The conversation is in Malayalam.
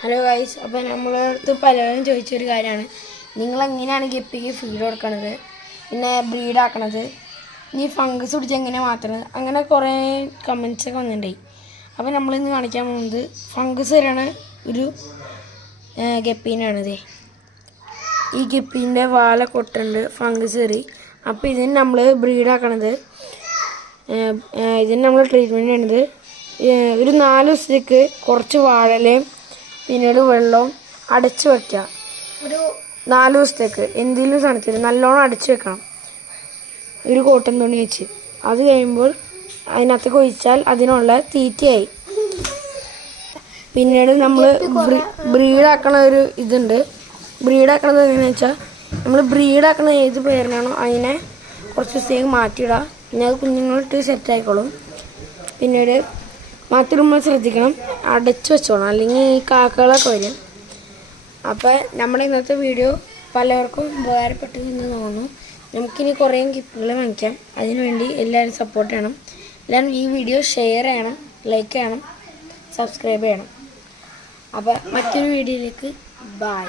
ഹലോ ഗൈസ്, അപ്പോൾ നമ്മളടുത്ത് പലരും ചോദിച്ചൊരു കാര്യമാണ്, നിങ്ങളെങ്ങനെയാണ് ഗപ്പിക്ക് ഫീഡ് കൊടുക്കണത്, പിന്നെ ബ്രീഡാക്കണത്, ഇനി ഫംഗസ് പിടിച്ച് എങ്ങനെ മാറ്റണത്, അങ്ങനെ കുറേ കമൻസൊക്കെ വന്നിട്ടുണ്ടായി. അപ്പോൾ നമ്മളിന്ന് കാണിക്കാൻ പോകുന്നത് ഫംഗസ് വരെയാണ് ഒരു ഗപ്പീനാണിത്. ഈ ഗപ്പീൻ്റെ വാല കൊട്ടുണ്ട് ഫംഗസ് കയറി. അപ്പോൾ ഇതിന് നമ്മൾ ബ്രീഡാക്കണത്, ഇതിന് നമ്മൾ ട്രീറ്റ്മെൻറ്റ് ചെയ്യണത് ഒരു 4 ദിവസത്തേക്ക് കുറച്ച് വാഴലയും പിന്നീട് വെള്ളവും അടച്ചു വയ്ക്കുക. ഒരു 4 ദിവസത്തേക്ക് എന്തെങ്കിലും സാധനത്തിൽ നല്ലോണം അടച്ചു വെക്കണം, ഒരു കോട്ടൺ തുണി വെച്ച്. അത് കഴിയുമ്പോൾ അതിനകത്തേക്ക് ഒഴിച്ചാൽ അതിനുള്ള തീറ്റയായി. പിന്നീട് നമ്മൾ ബ്രീഡാക്കണ ഒരു ഇതുണ്ട്. ബ്രീഡാക്കണത് എങ്ങനെയാണെന്ന് വെച്ചാൽ, നമ്മൾ ബ്രീഡാക്കണ ഏത് പേരിനാണോ അതിനെ കുറച്ച് ദിവസത്തേക്ക് മാറ്റിയിടുക. പിന്നെ അത് കുഞ്ഞുങ്ങളിട്ട് സെറ്റായിക്കോളും. പിന്നീട് മാത്രം ശ്രദ്ധിക്കണം, അടച്ചു വെച്ചോണം, അല്ലെങ്കിൽ ഈ കാക്കകളൊക്കെ വരും. അപ്പോൾ നമ്മുടെ ഇന്നത്തെ വീഡിയോ പലർക്കും ഉപകാരപ്പെട്ടു എന്ന് തോന്നുന്നു. നമുക്കിനി കുറേ ഗിഫ്റ്റുകൾ വാങ്ങിക്കാം. അതിനുവേണ്ടി എല്ലാവരും സപ്പോർട്ട് ചെയ്യണം. എല്ലാവരും ഈ വീഡിയോ ഷെയർ ചെയ്യണം, ലൈക്ക് ചെയ്യണം, സബ്സ്ക്രൈബ് ചെയ്യണം. അപ്പോൾ മറ്റൊരു വീഡിയോയിലേക്ക് ബൈ.